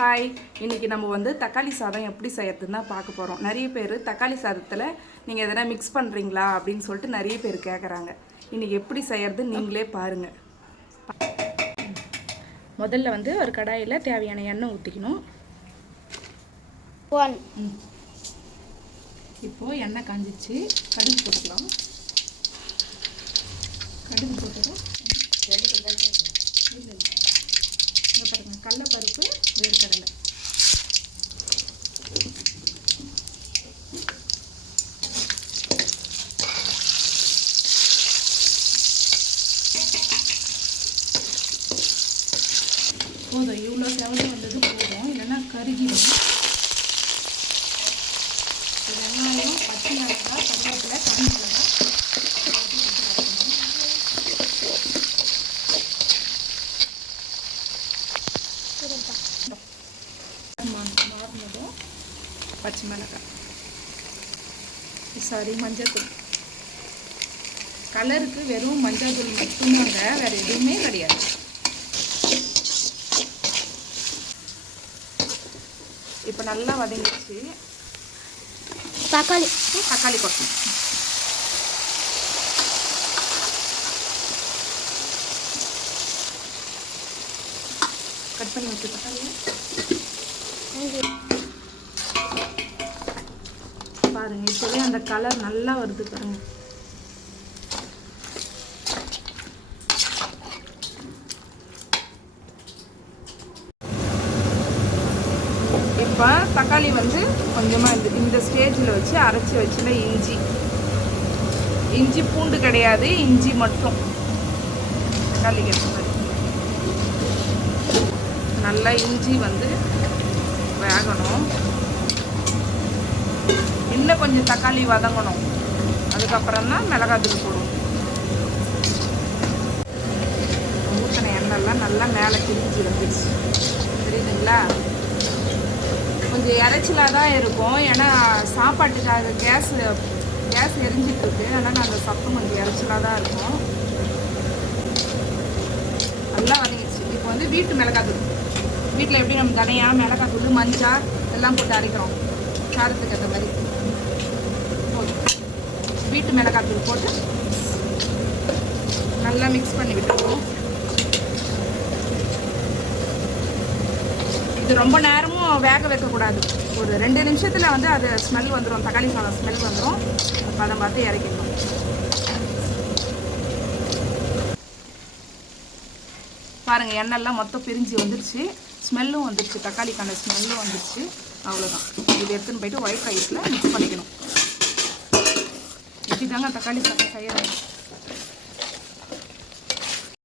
Hi, இன்றைக்கி நம்ம வந்து தக்காளி சாதம் எப்படி செய்யறதுன்னு தான் பார்க்க போகிறோம். நிறைய பேர் தக்காளி சாதத்தில் நீங்கள் எதனா மிக்ஸ் பண்ணுறீங்களா அப்படின்னு சொல்லிட்டு நிறைய பேர் கேட்குறாங்க. இன்றைக்கி எப்படி செய்யறது நீங்களே பாருங்கள். முதல்ல வந்து ஒரு கடாயில் தேவையான எண்ணெய் ஊற்றிக்கணும். இப்போது எண்ணெய் காஞ்சிச்சு, கடுகு போட்டுக்கலாம். கடுகு போட்டுடும் பாருங்க, கடலைப்பருப்பு, வேர்க்கடலை. போதும், இவ்வளோ செவந்து வந்தது போதும், இல்லைன்னா கருகிடும். வெங்காயம், பச்சை மிளகாய், கருவேப்பிலை, காஞ்ச மிளகாய் மாறினதும் பச்சை மிளகாய், மஞ்சள் தூள். கலருக்கு வெறும் மஞ்சள் தூள் மட்டும்தாங்க, வேறு எதுவுமே கிடையாது. இப்போ நல்லா வதங்கிடுச்சு. தக்காளி கொட்டணும். கட் பண்ணி வச்சு தக்காளியை பாருங்க, இப்போவே அந்த கலர் நல்லா வருது பாருங்க. இப்போ தக்காளி வந்து கொஞ்சமாக இந்த ஸ்டேஜில் வச்சு அரைச்சி வச்சுல இஞ்சி பூண்டு கிடையாது, இஞ்சி மட்டும். தக்காளிக்கு ஏற்ற மாதிரி நல்லா இஞ்சி வந்து வேகணும். இன்னும் கொஞ்சம் தக்காளி வதங்கணும். அதுக்கப்புறம் தான் மிளகாத்தூள் போடுவோம். ஊற்றின எண்ணெய்லாம் நல்லா மேலே திரிஞ்சு வந்துடுச்சு, தெரியுதுங்களா? கொஞ்சம் இறைச்சலாக தான் இருக்கும், ஏன்னா சாப்பாட்டுக்காக கேஸ் எரிஞ்சிட்ருக்கு. அதனால் அந்த சத்தம் கொஞ்சம் இறைச்சலாக தான் இருக்கும். நல்லா வதங்கிடுச்சு. இப்போ வந்து வீட்டு மிளகாத்தூள், வீட்டில் எப்படி நம்ம தனியா மிளகாத்தூள், மஞ்சள் எல்லாம் போட்டு அரைக்கிறோம் காரத்துக்கு அந்த மாதிரி வீட்டு மிளகாத்தூள் போட்டு நல்லா மிக்ஸ் பண்ணி விட்டுருவோம். இது ரொம்ப நேரமும் வேக வைக்கக்கூடாது. ஒரு 2 நிமிஷத்தில் வந்து அது ஸ்மெல் வந்துடும், தக்காளி சாதம் ஸ்மெல் வந்துடும். அதை பார்த்து இறக்கிடணும். பாருங்கள், எண்ணெய்லாம் மொத்தம் பிரிஞ்சு வந்துடுச்சு, ஸ்மெல்லும் வந்துடுச்சு, தக்காளிக்கான ஸ்மெல்லும் வந்துடுச்சு. அவ்வளோதான். இது எடுத்துன்னு போயிட்டு ஒயிட் ரைஸில் மிக்ஸ் பண்ணிக்கணும். இப்படி தாங்க தக்காளி சாதம் செய்யணும்.